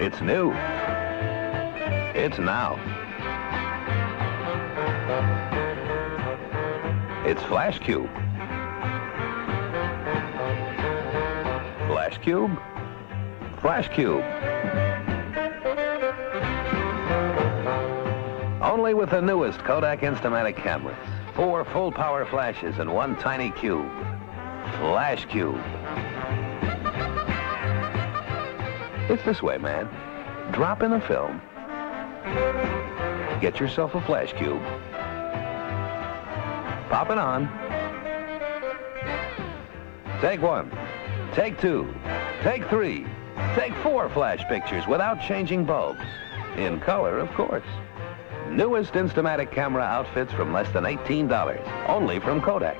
It's new. It's now. It's Flash Cube. Flash Cube? Flash Cube. Only with the newest Kodak Instamatic cameras. 4 full-power flashes in one tiny cube. Flash Cube. It's this way, man. Drop in a film. Get yourself a Flash Cube. Pop it on. Take 1. Take 2. Take 3. Take 4 flash pictures without changing bulbs. In color, of course. Newest Instamatic camera outfits from less than $18. Only from Kodak.